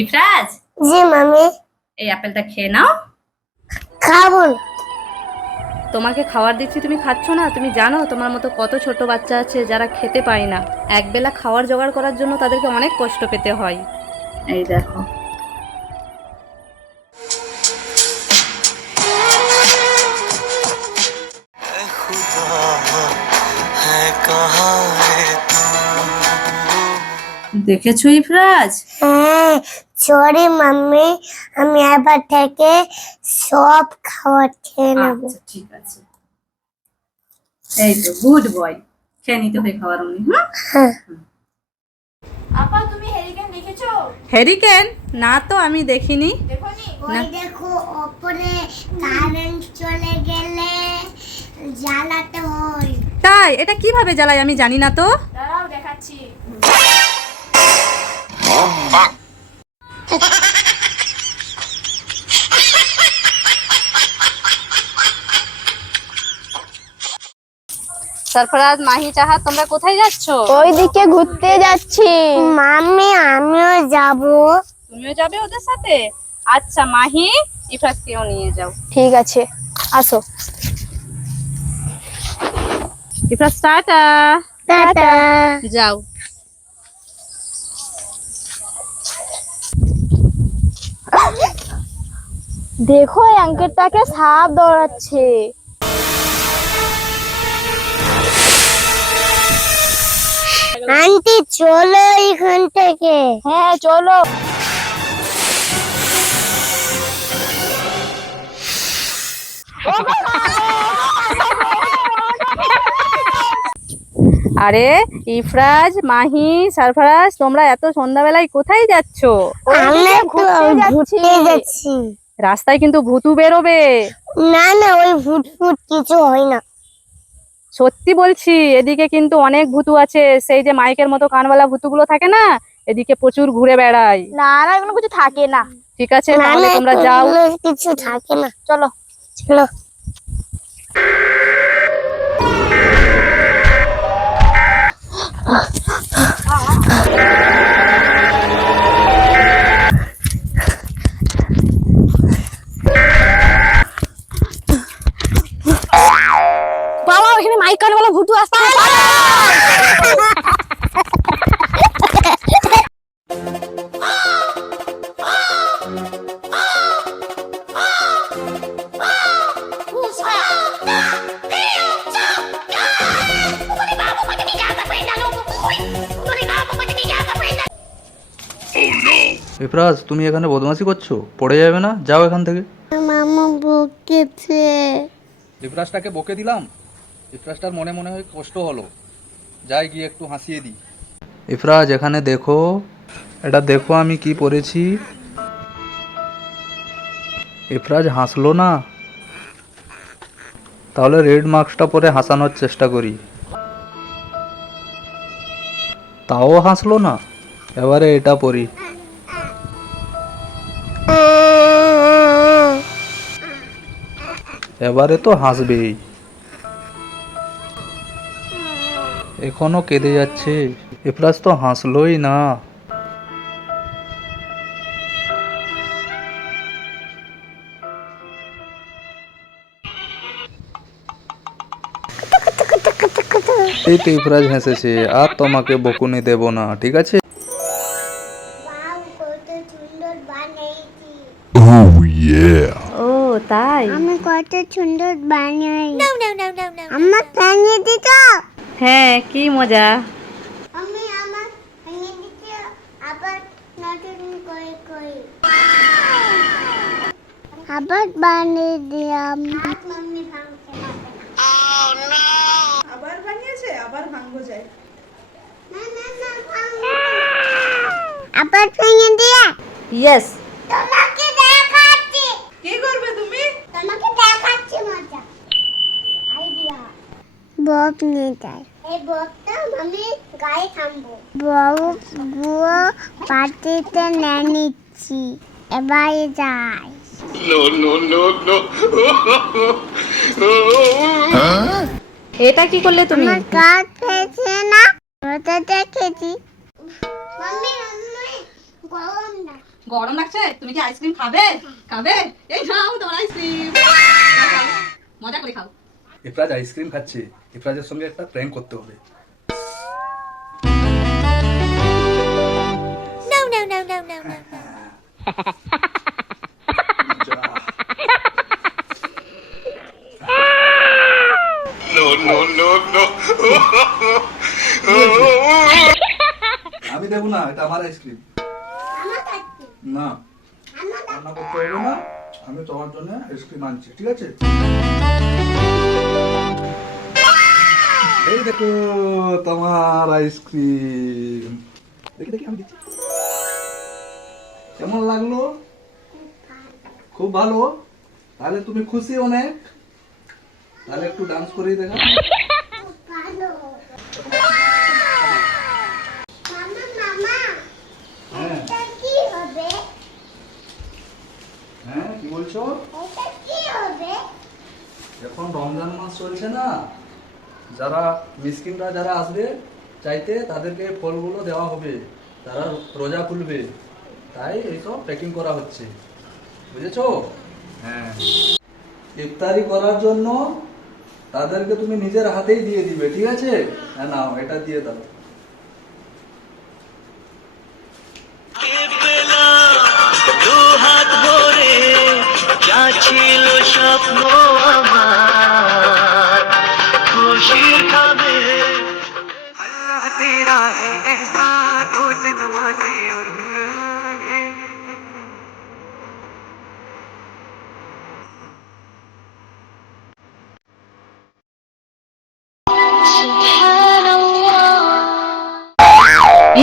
ইফরাজ, জি মামি। এই আপেলটা খেয়ে নাও। খাবো না। তোমাকে খাবার দিচ্ছি, তুমি খাচ্ছ না? তুমি জানো তোমার মতো কত ছোট বাচ্চা আছে যারা খেতে পায় না। একবেলা খাওয়ার জোগাড় করার জন্য তাদেরকে অনেক কষ্ট পেতে হয়। এই দেখো। দেখেছো ইফরাজ? হ্যাঁ, সরি মাম্মি, আমি এবার থেকে সব খাবার খেয়ে নেব। আচ্ছা ঠিক আছে, এই তো গুড বয়। খেয়ে নিতে হয় খাবার অমনি। হ্যাঁ। আপা তুমি হেরিকেন দেখেছো? হ্যারিকেন? না তো, আমি দেখিনি। দেখোনি? ওই দেখো, ওপরে কারেন্ট চলে গেলে জ্বালাতে হয়। তাই? এটা কিভাবে জ্বালাই আমি জানি না তো। দাঁড়াও দেখাচ্ছি। সরফরাজ, মাহি, চাহা, তোমরা কোথায় যাচ্ছ? ওইদিকে ঘুরতে যাচ্ছি। মাম্মি, আমিও যাব। তুমিও যাবে ওদের সাথে? আচ্ছা মাহি, ইফরাজকেও নিয়ে যাও। ঠিক আছে, আসো। ইফরাজ টাটা। টাটা। যাও। দেখো এই আঙ্কেলটাকে সাপ দৌড়াচ্ছে। আন্টি চলো এখান থেকে। হ্যাঁ চলো। আরে ইফরাজ, মাহি, সরফরাজ, তোমরা এত সন্ধ্যাবেলায় কোথায় যাচ্ছ? আমরা একটু ঘুরতে যাচ্ছি। রাস্তায় কিন্তু ভূতু বেরোবে। না না, ওই ভূত ফুট কিছু হয় না। সত্যি বলছি, এদিকে কিন্তু অনেক ভূতু আছে। সেই যে মাইকের মতো কানওয়ালা ভূতুগুলো থাকে না, এদিকে প্রচুর ঘুরে বেড়ায়। না না, এগুলো কিছু থাকে না। ঠিক আছে, না তাহলে না, তোমরা যাও। এগুলো কিছু থাকে না। চলো। চলো। বাবা, ওখানে মাইক কানওয়ালা ভূতু আসছে। ইফরাজ, তুমি এখানে বদমাশি করছো? পড়ে যাবে না? যাও এখান থেকে। মামা বকেছে। ইফরাজটাকে বকে দিলাম। ইফরাজটার মনে মনে হয় কষ্ট হলো। যাই গিয়ে একটু হাসিয়ে দিই। ইফরাজ, এখানে দেখো, এটা দেখো আমি কি পরেছি। ইফরাজ হাসলো না। তাহলে রেড মাস্কটা পরে হাসানোর চেষ্টা করি। তাও হাসলো না। এবারে এটা পরি। এবারে তো হাসবেই। এখনো কেঁদে যাচ্ছে। ইফরাজ তো হাসলোই না। এই তো ইফরাজ হেসেছে। আর তোমাকে বকুনি দেব না, ঠিক আছে? কত সুন্দর বানিয়েছি। ও তাই? আমি কত সুন্দর বানাই। আমার বানিয়ে দিত। হ্যাঁ, কি মজা। আমি আমার বানিয়ে দিত, আবার নতুন করে করি। আবার বানিয়ে দিলাম। মাম্মি ভাঙতে পারবে না। আবার বানিয়েছে, আবার ভাঙবো যায়। না না না, ভাঙবে না। আবার ভেঙে দিয়ে ইয়েস। তোমাকে দেখাচ্ছি। কি করবে তুমি? তোমাকে দেখাচ্ছি মজা। আইডিয়া। বব নিয়ে যাই। এই ববটা আমি গায়ে থামবো। ববগুলো পাটিতে নিয়ে নিচ্ছি। এবারে যাই। এটা কি করলে তুমি? আমার কাজ পেয়েছে না, ওটা দেখেছি। মাম্মি মাম্মি, গরম না। গরম লাগছে? তুমি কি আইসক্রিম খাবে? খাবে? এই নাও তোমার আইসক্রিম, মজা করে খাও। ইফরাজ আইসক্রিম খাচ্ছে, ইফরাজের সঙ্গে একটা প্র্যাঙ্ক করতে হবে। No, no, no, no, no, no. আমি দেবো না, এটা আমার আইসক্রিম না, রান্না করতে হবে না, আমি তোমার জন্য আইসক্রিম আনছি, ঠিক আছে? এই দেখো তোমার আইসক্রিম, দেখি দেখি আমি দিচ্ছি। কেমন লাগলো? খুব ভালো? তাহলে তুমি খুশি অনেক? তাহলে একটু ডান্স করেই দেখা। হ্যাঁ হ্যাঁ, কি বলছো? এখন রমজান মাস চলছে না, যারা মিসকিনরা যারা আসবে চাইতে তাদেরকে ফলগুলো দেওয়া হবে, তারা রোজা খুলবে, তাই এইসব প্যাকিং করা হচ্ছে, বুঝেছো? হ্যাঁ, ইফতারি করার জন্য তাদেরকে তুমি নিজের হাতেই দিয়ে দিবে, ঠিক আছে? হ্যাঁ, নাও এটা দিয়ে দাও। হাত ভরে যা ছিল স্বপ্ন আমার খুশির খাবে আল্লাহ তেরা है ऐसा रोज नमाज़े और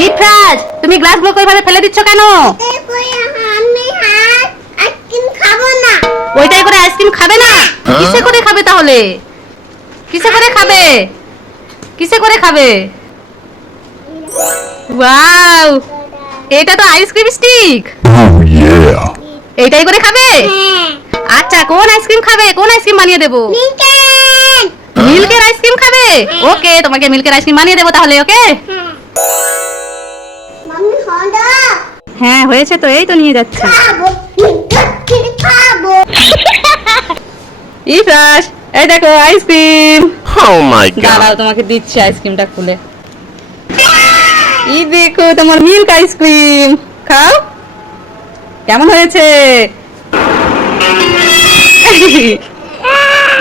ইফরাজ, তুমি গ্লাসগুলো কইভাবে ফেলে দিচ্ছ কেন? আমি আইসক্রিম খাবো না। ওইটাই করে আইসক্রিম খাবে না? কিসে করে খাবে তাহলে? কিসে করে খাবে? কিসে করে খাবে? ওয়াও, এটা তো আইসক্রিম স্টিক। এইটাই করে খাবে? আচ্ছা, কোন আইসক্রিম খাবে? কোন আইসক্রিম বানিয়ে দেবো? মিল্কের আইসক্রিম খাবে? ওকে, তোমাকে মিল্কের আইসক্রিম বানিয়ে দেবো তাহলে, ওকে? মাম্মি খাওয়া হ্যাঁ, হয়েছে তো, এই তো নিয়ে যাচ্ছি। খাবো খাবো। ইফরাজ, এই দেখো আইসক্রিম। oh my দাঁড়াও, তোমাকে দিচ্ছি আইসক্রিমটা খুলে। এই দেখো তোমার মিল্ক আইসক্রিম, খাও। কেমন হয়েছে?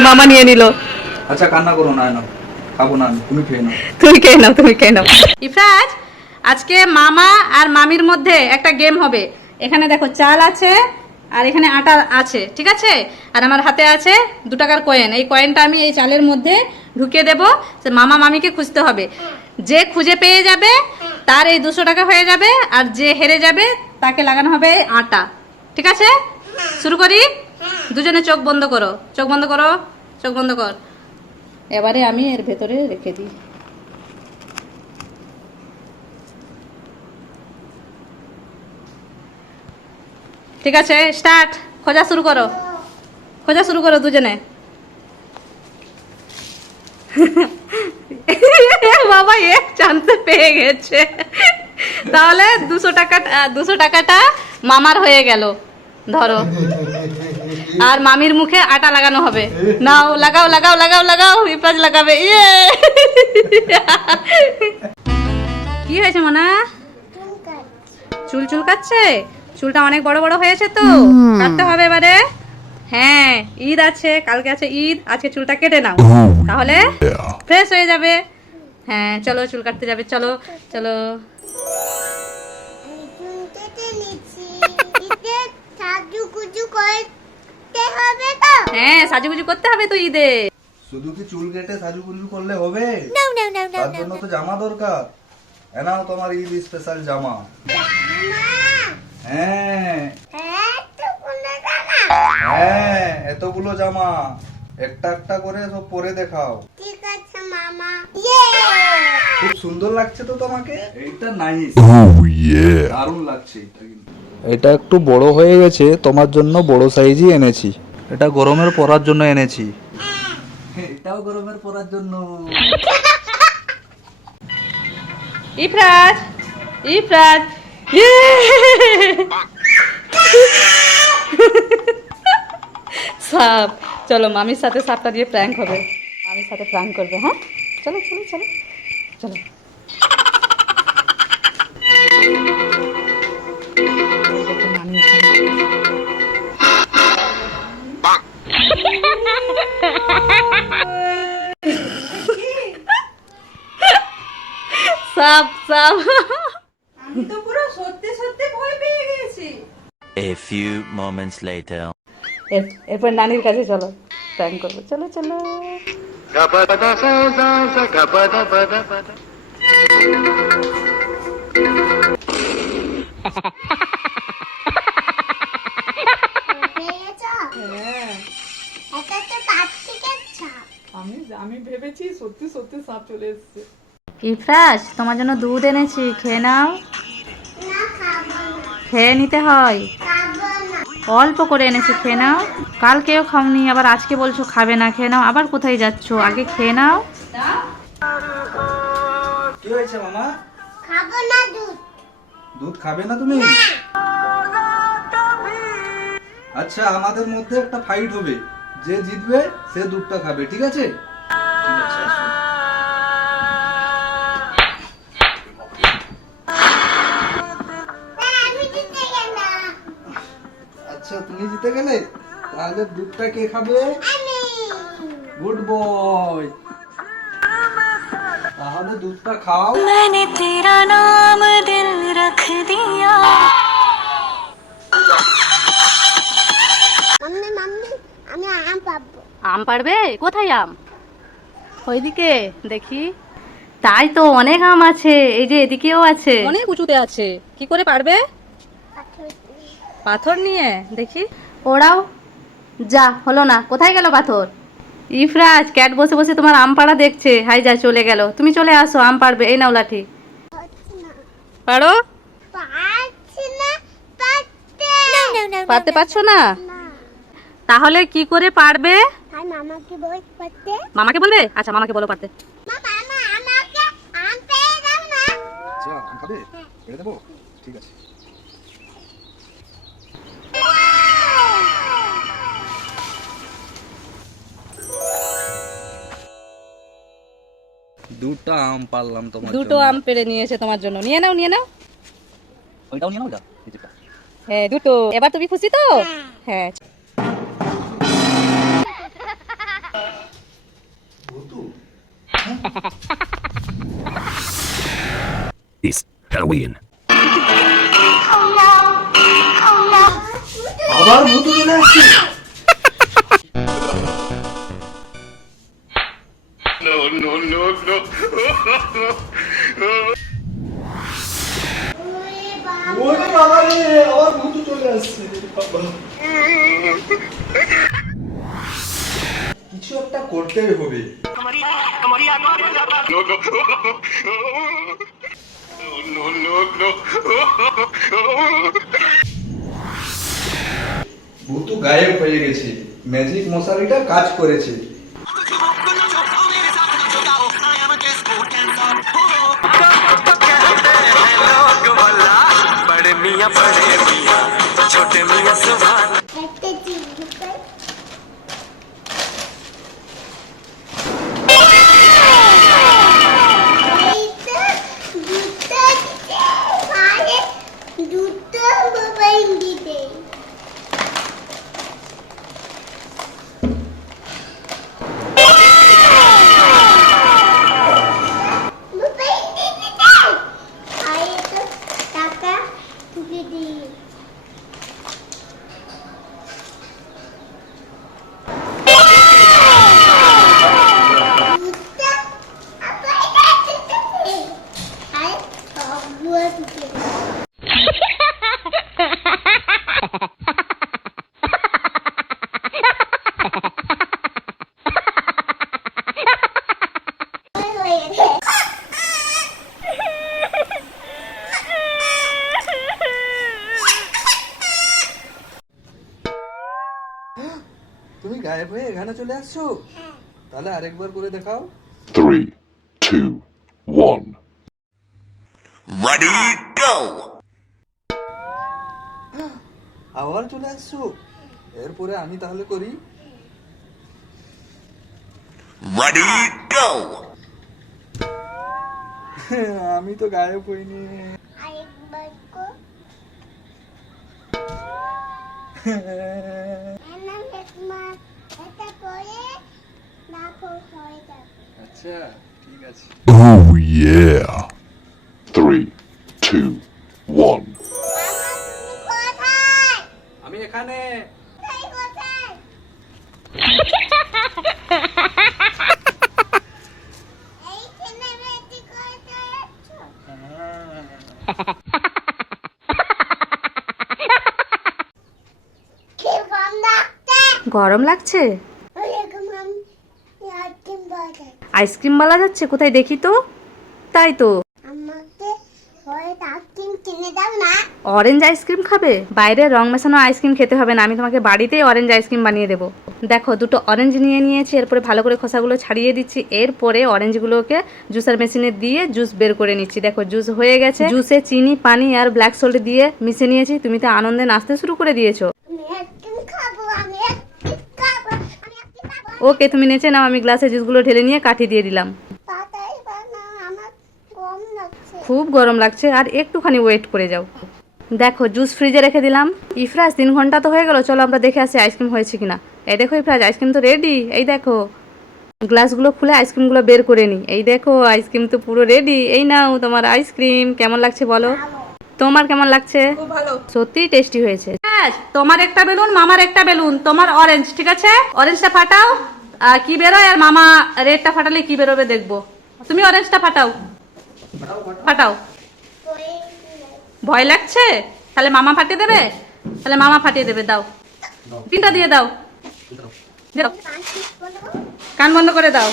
মামা নিয়ে নিল। আচ্ছা, কান্না করো না, না খাবো না আমি, তুমি খেয়ে নাও। তুমি খেয়ে নাও, তুমি খেয়ে নাও। ইফরাজ, আজকে মামা আর মামির মধ্যে একটা গেম হবে। এখানে দেখো চাল আছে আর এখানে আটা আছে, ঠিক আছে? আর আমার হাতে আছে 2 টাকার কয়েন। এই কয়েনটা আমি এই চালের মধ্যে ঢুকিয়ে দেব, যে মামা মামিকে খুঁজতে হবে। যে খুঁজে পেয়ে যাবে তার এই 200 টাকা হয়ে যাবে, আর যে হেরে যাবে তাকে লাগানো হবে আটা, ঠিক আছে? শুরু করি। দুজনে চোখ বন্ধ করো, চোখ বন্ধ করো, চোখ বন্ধ কর। এবারে আমি এর ভেতরে রেখে দিই। ঠিক আছে, স্টার্ট। খোঁজা শুরু করো, খোঁজা শুরু করো দুজনে। বাবা, এক চান্সে পেয়ে গেছে। তাহলে 200 টাকাটা মামার হয়ে গেল, ধরো। আর মামির মুখে আটা লাগানো হবে। নাও, লাগাও লাগাও লাগাও লাগাও, ইফরাজ লাগাবে। ইয়ে, কি হয়েছে মনা? চুল চুলকাচ্ছে? চুলটা অনেক বড় বড় হয়েছে তো, কাটতে হবে এবারে। হ্যাঁ, ঈদ আছে, কালকে আছে ঈদ, আজকে চুলটা কেটে নাও, তাহলে ফ্রেশ হয়ে যাবে। হ্যাঁ, চলো চুল কাটতে যাবে, চলো চলো। হ্যাঁ, সাজুগুজু করতে হবে তো ঈদে। শুধু কি চুল কেটে সাজুগুজু করলে হবে? তার জন্য তো জামা দরকার। এনাও তোমার ঈদ স্পেশাল জামা। হ্যাঁ হ্যাঁ, এতগুলো জামা একটা একটা করে সব পরে দেখাও। ঠিক আছে মামা। খুব সুন্দর লাগছে তো তোমাকে। এইটা নাইস, দারুণ লাগছে এটা। কিন্তু এটা একটু বড় হয়ে গেছে, তোমার জন্য বড় সাইজই এনেছি। এটা গরমের পরার জন্য এনেছি। এটাও গরমের পরার জন্য। ইফরাজ, ইফরাজ, সাপ, চলো মামির সাথে সাপটা দিয়ে প্র্যাঙ্ক হবে, মামির সাথে প্র্যাঙ্ক করবে। হ্যাঁ চলো চলো চলো চলো। মামি এখানে। সাপ সাপ। আমি তো পুরো সত্যি সত্যি ভয় পেয়ে গেছি। A few moments later. এরপর নানির কাছে চলো, প্র্যাঙ্ক করবো, চলো চলো। এটা তো প্লাস্টিকের ছাপ। আমি ভেবেছি সত্যি সত্যি সাপ চলে এসেছে। ইফরাজ, তোমার জন্য দুধ এনেছি, খেয়ে নাও। না খাবো না, খেয়ে নিতে হয়, খাবো না। অল্প করে এনেছি, খেয়ে নাও। কালকেও খাওনি, আবার আজকে বলছো খাবে না, খেয়ে নাও। আবার কোথায় যাচ্ছো, আগে খেয়ে নাও। কি হয়েছে মামা? খাবো না দুধ। দুধ খাবে না তুমি? আচ্ছা, আমাদের মধ্যে একটা ফাইট হবে, যে জিতবে সে দুধটা খাবে, ঠিক আছে? ঠিক আছে, আসো। আমি জিতে গেলাম। আচ্ছা, তুমি জিতে গেলে, তাহলে দুধটা কে খাবে? আমি। Good boy. তাহলে দুধটা খাও। मैंने तेरा नाम दिल रख दिया. মাম্মি মাম্মি, আমি আম পাবো। আম পারবে? কোথায় আম? ওইদিকে দেখি। তাই তো, অনেক আম আছে, এই যে এদিকেও আছে, অনেক উঁচুতে আছে। কি করে পারবে? পাথর নিয়ে দেখি। ওরাও যা, হলো না, কোথায় গেল পাথর? ইফরাজ, ক্যাট বসে বসে তোমার আম পাড়া দেখছে, হাই যা, চলে গেল। তুমি চলে আসো, আম পারবে, এই নাও লাঠি। পারো? পারছি না, পারতে পারছো না? তাহলে কি করে পারবে? আর মামাকে বল করতে। মামাকে বলবে? আচ্ছা, মামাকে বলো পারতে। মামা আমাকে আম পেয়ে দাও না। আচ্ছা, আম খাবে? পেড়ে দেবো? ঠিক আছে। দুটো আম পারলাম তোমার দুটো জন্য। আম পেড়ে নিয়েছে তোমার জন্য, নিয়ে নাও নিয়ে নাও। ওইটাও নিয়ে নাও, যা কিছুটা। হ্যাঁ, দুটো। এবার তুমি খুশি তো? হ্যাঁ। It's Halloween. আবার ভূতু চলে আসছে। ওরে বাবা রে, আবার ভূতু চলে আসছে। বাবা। কিছু একটা করতেই হবে। ভূতু গায়েব হয়ে গেছে, ম্যাজিক মশারিটা কাজ করেছে। बड़े मियाँ छोटे मियाँ सुभान. একটা চিমটি এইটা দুটো দিতে পারে, দুটো মোবাইল দিতে। মোবাইল দিতে দাও। আর এটা টাকা তুলে দিই। দুটো আবার দিতে আর সবগুলো দিতে। তুমি গায়েব হয়ে এখানে চলে আসছো? তাহলে আরেকবার করে দেখাও। 3, 2, 1. Ready, go. আবার চলে আসছো? এরপরে আমি তাহলে করি। Ready, go! আমি তো গায়েব হইনি। আরেকবার কো এনা দেখমা এটা পরে না হয়ে যাবে। আচ্ছা ঠিক আছে। Oh yeah. 3, 2, 1. মামা তুমি কোথায়? আমি এখানে। কোথায় কোথায়? এইখানে বেটি কোথায় আছো? কি বন্ধতে? গরম লাগছে? ওরকম আমি আইসক্রিম বানাই। আইসক্রিম বালা যাচ্ছে কোথায় দেখি তো? তাই তো, আমাকে পরে আইসক্রিম কিনে দাও না। অরেঞ্জ আইসক্রিম খাবে? বাইরে রং মেশানো আইসক্রিম খেতে হবে না, আমি তোমাকে বাড়িতেই অরেঞ্জ আইসক্রিম বানিয়ে দেবো। দেখো দুটো অরেঞ্জ নিয়ে নিয়েছি, এরপরে ভালো করে খোসাগুলো ছাড়িয়ে দিচ্ছি, এরপরে অরেঞ্জগুলোকে জুসার মেশিনে দিয়ে জুস বের করে নিচ্ছি। দেখো জুস হয়ে গেছে, জুসে চিনি, পানি আর ব্ল্যাক সল্ট দিয়ে মিশিয়ে নিয়েছি। তুমি তো আনন্দে নাচতে শুরু করে দিয়েছো। আমি আইসক্রিম খাবো, আমি আইসক্রিম খাবো, আমি আইসক্রিম খাবো। ওকে তুমি নেচে নাও, আমি গ্লাসে জুসগুলো ঢেলে নিয়ে কাঠি দিয়ে দিলাম। তাড়াতাড়ি বানাও, আমার গরম লাগছে। খুব গরম লাগছে, আর একটুখানি ওয়েট করে যাও। দেখো জুস ফ্রিজে রেখে দিলাম। ইফরাজ 3 ঘন্টা তো হয়ে গেল, চলো আমরা দেখে আসি আইসক্রিম হয়েছে কিনা। এই দেখো ইফরাজ, আইসক্রিম তো রেডি। এই দেখো গ্লাসগুলো খুলে আইসক্রিমগুলো বের করে নি। এই দেখো আইসক্রিম তো পুরো রেডি। এই নাও তোমার আইসক্রিম। কেমন লাগছে বলো? তোমার কেমন লাগছে? খুব ভালো। সত্যি টেস্টি হয়েছে। তোমার একটা বেলুন, মামার একটা বেলুন, তোমার অরেঞ্জ, ঠিক আছে? অরেঞ্জটা ফাটাও, আর কি বেরোয়, আর মামা রেডটা ফাটালে কি বেরোবে দেখবো। তুমি অরেঞ্জটা ফাটাও, ফাটাও। ভয় লাগছে? তাহলে মামা ফাটিয়ে দেবে, তাহলে মামা ফাটিয়ে দেবে। দাও, তিনটা দিয়ে দাও, দাও। কান বন্ধ করে দাও।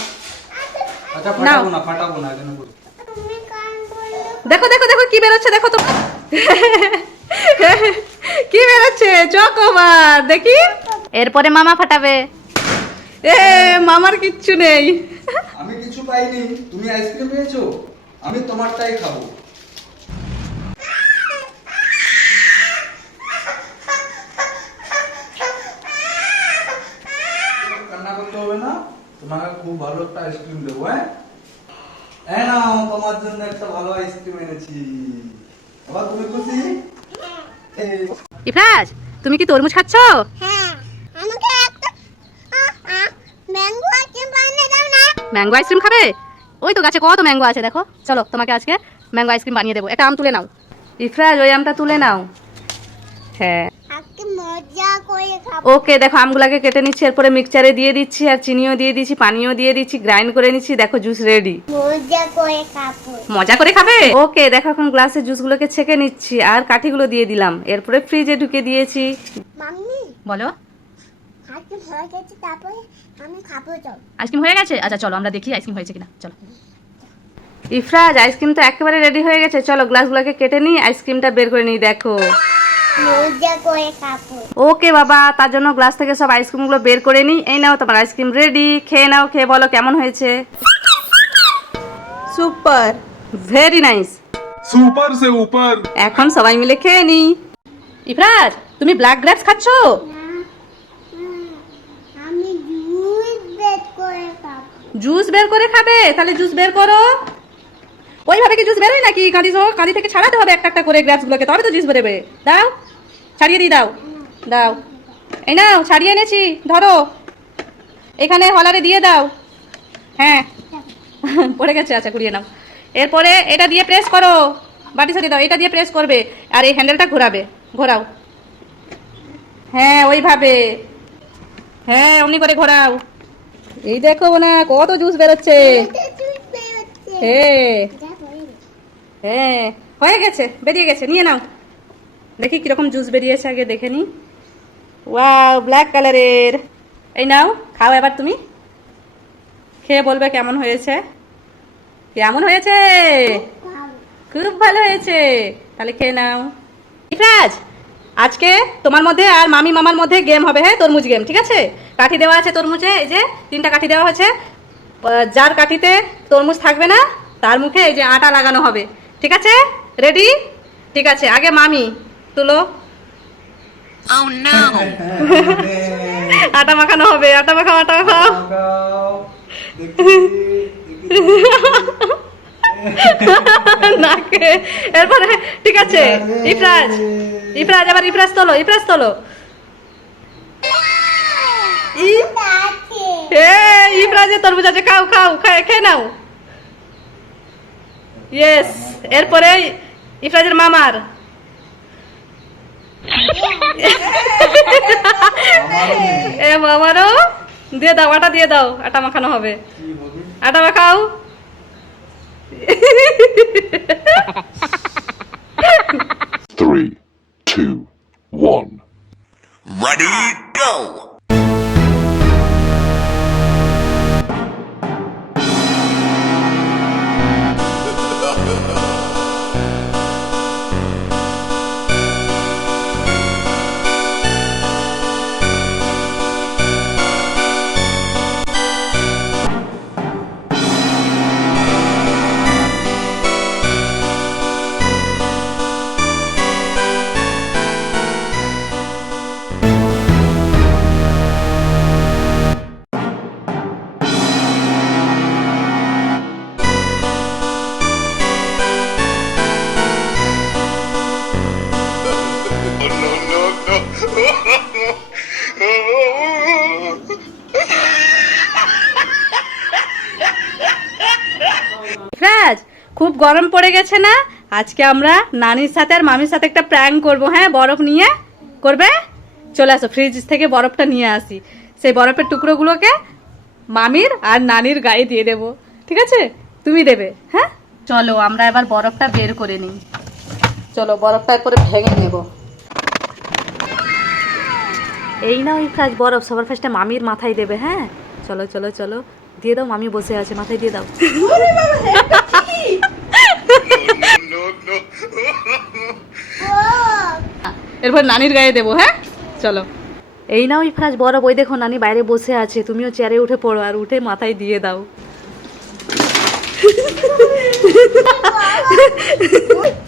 আচ্ছা ফাটাবো না, ফাটাবো না এখানে বলি। তুমি কান বলো। দেখো দেখো দেখো কি বেরোচ্ছে, দেখো তো কি বেরোচ্ছে, চকোবার দেখি। এরপরে মামা ফাটাবে। এ মামার কিচ্ছু নেই। আমি কিছু পাইনি, তুমি আইসক্রিম পেয়েছো, আমি তোমারটাই খাবো। কান্না করতে হবে না, তোমাকে খুব ভালো একটা আইসক্রিম দেবো। হ্যাঁ নাও, তোমার জন্য একটা ভালো আইসক্রিম এনেছি। আবার তুমি খুশি? এই, ইফরাজ তুমি কি তরমুজ খাচ্ছ? হ্যাঁ, আমাকে একটা ম্যাঙ্গো আইসক্রিম বানিয়ে দাও না। ম্যাঙ্গো আইসক্রিম খাবে? ওই তো গাছে কত ম্যাঙ্গো আছে, দেখো। চলো তোমাকে আজকে ম্যাঙ্গো আইসক্রিম বানিয়ে দেবো। একটা আম তুলে নাও ইফরাজ, ওই আমটা তুলে নাও। হ্যাঁ আজকে মজা করে খাবো। ওকে, দেখো আমগুলাকে কেটে নিচ্ছি, এরপরে মিক্সচারে দিয়ে দিচ্ছি, আর চিনিও দিয়ে দিচ্ছি, পানিও দিয়ে দিচ্ছি, গ্রাইন্ড করে নিচ্ছি। দেখো জুস রেডি। মজা করে খাবো। মজা করে খাবে? ওকে, দেখো এখন গ্লাসে জুসগুলোকে ছেঁকে নিচ্ছি, আর কাঠিগুলো দিয়ে দিলাম, এরপরে ফ্রিজে ঢুকে দিয়েছি। মাম্মি, বলো। আইসক্রিম হয়ে গেছে, তারপরে আমি খাবো। যাও। আইসক্রিম হয়ে গেছে? আচ্ছা চলো আমরা দেখি আইসক্রিম হয়েছে কিনা, চলো। ইফরাজ আইসক্রিম তো একেবারে রেডি হয়ে গেছে, চলো গ্লাসগুলোকে কেটে নিই, আইসক্রিমটা বের করে নিই। দেখো মজা করে খাবো। ওকে বাবা, তার জন্য গ্লাস থেকে সব আইসক্রিমগুলো বের করে নিই। এই নাও তোমার আইসক্রিম রেডি, খেয়ে নাও, খেয়ে বলো কেমন হয়েছে। সুপার। Very nice. सुपर से ऊपर। এখন সবাই মিলে খেয়ে নি। ইফরাজ তুমি ব্ল্যাক গ্রেপস খাচ্ছ? আমি জুস বের করে খাবো। জুস বের করে খাবে? তাহলে জুস বের করো। ওইভাবে কি জুস বেরোয় নাকি? কাঁদি সহ কাঁদি থেকে ছাড়াতে হবে একটা একটা করে গ্রেপসগুলোকে, তবে তো জুস বেরোবে। দাও, ছাড়িয়ে দিই, দাও দাও। এই নাও ছাড়িয়ে এনেছি, ধরো, এখানে হলারে দিয়ে দাও। হ্যাঁ পড়ে গেছে, আচ্ছা কুড়িয়ে নাও। এরপরে এটা দিয়ে প্রেস করো, বাটি সাথে দাও, এটা দিয়ে প্রেস করবে, আর এই হ্যান্ডেলটা ঘোরাবে, ঘোরাও। হ্যাঁ ওইভাবে, হ্যাঁ অমনি করে ঘোরাও। এই দেখো না কত জুস বেরোচ্ছে। জুস বেরোচ্ছে। হ্যাঁ যা হয়ে গেছে। হ্যাঁ হয়ে গেছে, বেরিয়ে গেছে, নিয়ে নাও। দেখি কিরকম জুস বেরিয়েছে, আগে দেখে নি। ওয়াও, ব্ল্যাক কালারের। এই নাও খাও, এবার তুমি খেয়ে বলবে কেমন হয়েছে। কেমন হয়েছে? খুব ভালো হয়েছে, তাহলে খেয়ে নাও। ইফরাজ আজকে তোমার মধ্যে আর মামি মামার মধ্যে গেম হবে, হ্যাঁ তরমুজ গেম, ঠিক আছে? কাঠি দেওয়া আছে তরমুজে, এই যে 3টা কাঠি দেওয়া হয়েছে। যার কাঠিতে তরমুজ থাকবে না তার মুখে এই যে আটা লাগানো হবে, ঠিক আছে? রেডি? ঠিক আছে, আগে মামি তুলো, আটা মাখানো হবে, আটা মাখাও, আটা মাখাও। নাকে এরপরে ঠিক আছে। ইফরাজ, ইফরাজ এবার ইফরাজ তোলো, ইফরাজ তোলো। ইফরাজের তরমুজ আছে, খাও খাও, খেয়ে নাও। ইয়েস, এরপরে ইফরাজের মামার। এ মামারও দিয়ে দাও, আটা দিয়ে দাও, আটা মাখানো হবে। আটা মাখাও। Three, two, one. Ready, go! Ifraz, খুব গরম পড়ে গেছে না? আজকে আমরা নানির সাথে আর মামির সাথে একটা প্র্যাঙ্ক করবো। হ্যাঁ, বরফ নিয়ে করবে। চলে আসো, ফ্রিজ থেকে বরফটা নিয়ে আসি। সেই বরফের টুকরোগুলোকে মামির আর নানির গায়ে দিয়ে দেবো, ঠিক আছে? তুমি দেবে। হ্যাঁ, চলো আমরা এবার বরফটা বের করে নিই। চলো বরফটা এরপরে ভেঙে নেব। এই নাও ইফরাজ বরফ, সবার ফার্স্টে মামির মাথায় দেবে। হ্যাঁ, চলো চলো চলো, দিয়ে দাও। মামি বসে আছে, মাথায় দিয়ে দাও। এরপর নানির গায়ে দেবো। হ্যাঁ, চলো। এই নাও ইফরাজ বরফ, ওই দেখো নানি বাইরে বসে আছে, তুমিও চেয়ারে উঠে পড়ো আর উঠে মাথায় দিয়ে দাও।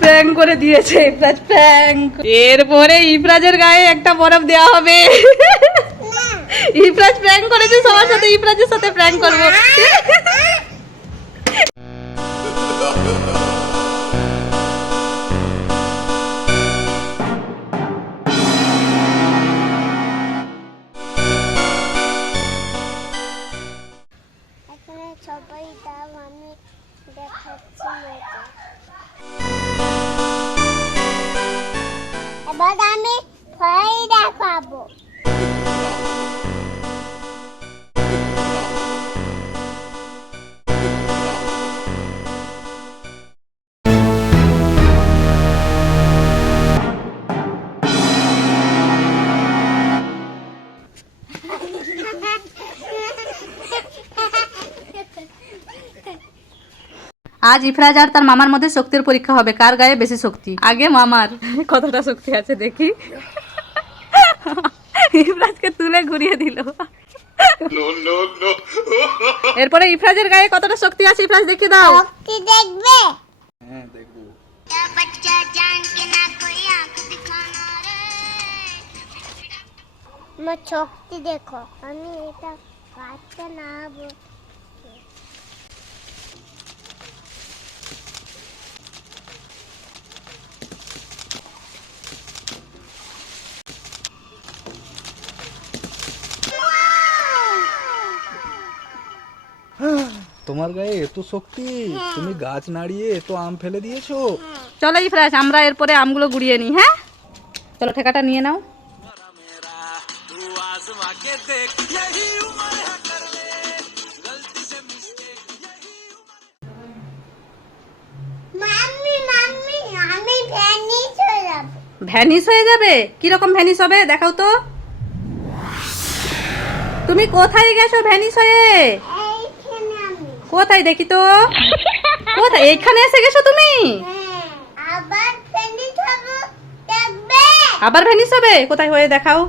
প্র্যাঙ্ক করে দিয়েছে ইফরাজ, প্র্যাঙ্ক। এরপরে ইফরাজের গায়ে একটা বরফ দেওয়া হবে। ইফরাজ প্র্যাঙ্ক করেছে সবার সাথে, ইফরাজের সাথে প্র্যাঙ্ক করবো। এখানে সবাই দাও, আমি দেখাচ্ছি মজা। এবার আমি ফ্রাই দেখাবো। আজ ইফরাজ আর তার মামার মধ্যে শক্তির পরীক্ষা হবে, কার গায়ে বেশি শক্তি। আগে মামার কতটা শক্তি আছে দেখি। ইফরাজকে তুলে ঘুরিয়ে দিল। এরপরে ইফরাজের গায়ে কতটা শক্তি আছে ইফরাজ দেখে দাও। শক্তি দেখবে? হ্যাঁ, দেখবো। बच्चा जान के ना कोई आंख दिखाना रे। मैं শক্তি দেখো, আমি এটা কাটতে না তোমার গায়ে এত শক্তি, তুমি গাছ নাড়িয়ে এত আম ফেলে দিয়েছো। চলো ইফরাজ, আমরা এরপরে আমগুলো গুড়িয়ে নিই। হ্যাঁ, চলো ঠেকাটা নিয়ে নাও। মাম্মি মাম্মি, আমি ভ্যানিশ হয়ে যাব। ভ্যানিশ হয়ে যাবে? কিরকম ভ্যানিশ হবে দেখাও তো। তুমি কোথায় গেছো ভ্যানিশ হয়ে? এইখানে আমি। কোথায় দেখি তো? কোথায়? এইখানে এসে গেছো তুমি? হ্যাঁ, আবার ভ্যানিশ হবো, দেখবে? আবার ভ্যানিশ হবে? কোথায় হয়ে দেখাও।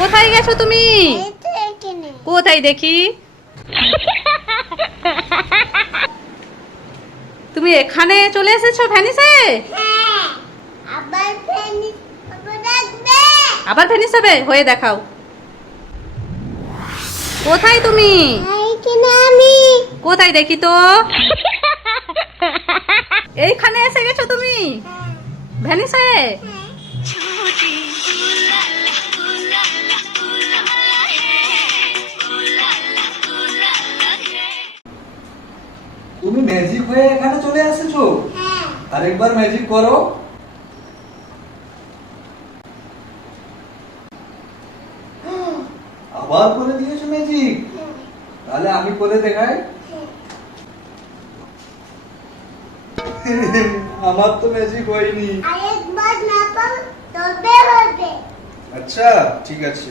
কোথায় গেছো তুমি? এই তো এখানে। কোথায় দেখি? তুমি এখানে চলে এসেছো ভ্যানিশে? হ্যাঁ, আবার ভ্যানিশ হবো, দেখবে? আবার ভ্যানিশ হবে, হয়ে দেখাও। কোথায় তুমি? এইখানে আমি। কোথায় দেখি তো? এইখানে এসে গেছো তুমি ভ্যানিশ হয়ে। তুমি ম্যাজিক হয়ে এখানে চলে এসেছো? আরেকবার ম্যাজিক করো। আবার করে দিয়েছো ম্যাজিক? তাহলে আমি করে দেখাই। আমার তো ম্যাজিক হয়নি। আরেকবার না পাও তবে হবে। আচ্ছা ঠিক আছে।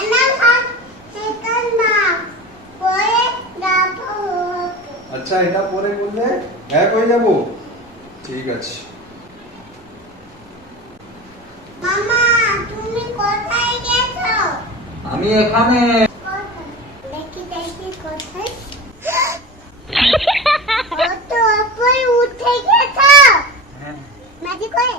আমার হাত সেটা না পরে যাবো। আচ্ছা এটা পরে করলে এক হয়ে যাবো। ঠিক আছে। মামা তুমি কোথায় গেছো? আমি এখানে। দেখি দেখি কোথায়? কত উপরে উঠে গেছো? ম্যাজিক করে?